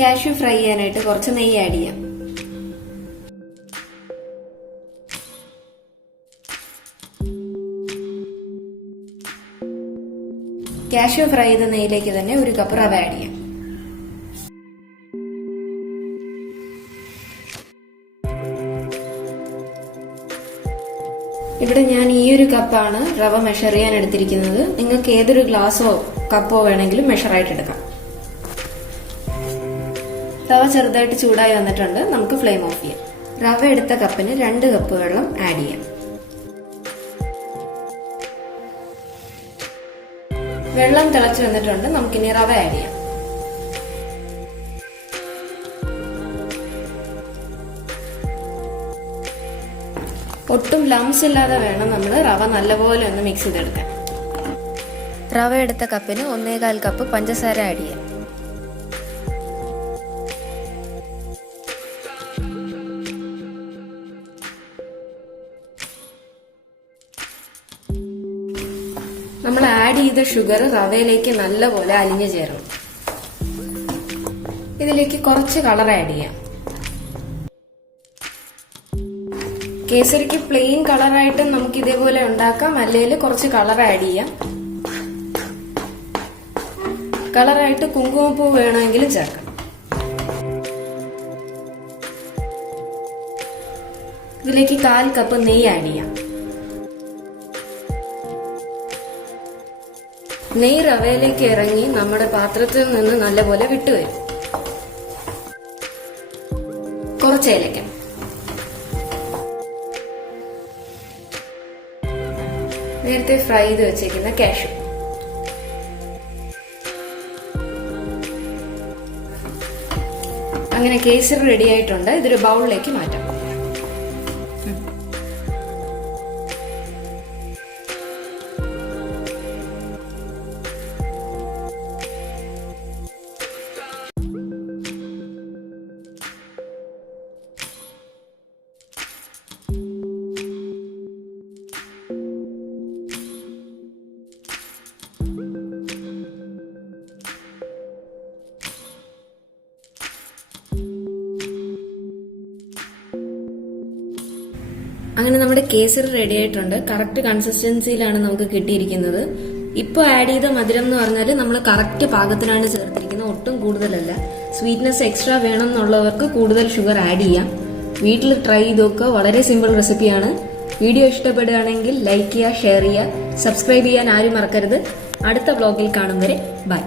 Cashew fry ചെയ്യാനായിട്ട് കുറച്ച് നെയ്യ് ആഡ് ചെയ്യാം. കാഷ്യൂ ഫ്രൈ ചെയ്ത നെയ്യിലേക്ക് തന്നെ 1 കപ്പ് റവ ആഡ് ചെയ്യാം. ഇവിടെ ഞാൻ ഈ ഒരു കപ്പാണ് റവ മെഷർ ചെയ്യാൻ എടുത്തിരിക്കുന്നത്. നിങ്ങൾക്ക് ഏതൊരു ഗ്ലാസോ കപ്പോ വേണമെങ്കിലും മെഷർ ആയിട്ട് എടുക്കാം. റവ ചെറുതായിട്ട് ചൂടായി വന്നിട്ടുണ്ട്. നമുക്ക് ഫ്ലെയിം ഓഫ് ചെയ്യാം. റവ എടുത്ത കപ്പിന് 2 കപ്പ് വെള്ളം ആഡ് ചെയ്യാം. വെള്ളം തിളച്ചു വന്നിട്ടുണ്ട്. നമുക്കിനി റവ ആഡ് ചെയ്യാം. ഒട്ടും ലംസ് ഇല്ലാതെ വേണം നമ്മൾ റവ നല്ലപോലെ ഒന്ന് മിക്സ് ചെയ്തെടുക്കാൻ. റവ എടുത്ത കപ്പിന് 1/4 കപ്പ് പഞ്ചസാര ആഡ് ചെയ്യാം. നമ്മൾ ആഡ് ചെയ്ത ഷുഗർ റവയിലേക്ക് നല്ലപോലെ അലിഞ്ഞു ചേരണം. ഇതിലേക്ക് കുറച്ച് കളർ ആഡ് ചെയ്യാം. കേസരിക്ക് പ്ലെയിൻ കളറായിട്ട് നമുക്ക് ഇതേപോലെ ഉണ്ടാക്കാം, അല്ലെങ്കിൽ കുറച്ച് കളർ ആഡ് ചെയ്യാം. കളറായിട്ട് കുങ്കുമപ്പൂ വേണമെങ്കിലും ചേർക്കാം. ഇതിലേക്ക് 1/4 കപ്പ് നെയ്യ് ആഡ് ചെയ്യാം. നെയ്യ് റവയിലേക്ക് ഇറങ്ങി നമ്മുടെ പാത്രത്തിൽ നിന്ന് നല്ലപോലെ വിട്ടുവരും. കുറച്ച് ഏലക്ക, നേരത്തെ ഫ്രൈ ചെയ്ത് വെച്ചേക്കുന്ന കാഷ്യൂ, അങ്ങനെ കേസരി റെഡി ആയിട്ടുണ്ട്. ഇതൊരു ബൗളിലേക്ക് മാറ്റാം. അങ്ങനെ നമ്മുടെ കേസരി റെഡി ആയിട്ടുണ്ട്. കറക്റ്റ് കൺസിസ്റ്റൻസിയിലാണ് നമുക്ക് കിട്ടിയിരിക്കുന്നത്. ഇപ്പൊ ആഡ് ചെയ്ത മധുരം എന്ന് പറഞ്ഞാൽ നമ്മൾ കറക്റ്റ് പാകത്തിനാണ് ചേർത്തിരിക്കുന്നത്, ഒട്ടും കൂടുതലല്ല. സ്വീറ്റ്നെസ് എക്സ്ട്രാ വേണം എന്നുള്ളവർക്ക് കൂടുതൽ ഷുഗർ ആഡ് ചെയ്യാം. വീട്ടിൽ ട്രൈ ചെയ്ത് നോക്കുക. വളരെ സിമ്പിൾ റെസിപ്പിയാണ്. വീഡിയോ ഇഷ്ടപ്പെടുകയാണെങ്കിൽ ലൈക്ക് ചെയ്യുക, ഷെയർ ചെയ്യുക, സബ്സ്ക്രൈബ് ചെയ്യാൻ ആരും മറക്കരുത്. അടുത്ത വ്ലോഗിൽ കാണും വരെ ബൈ.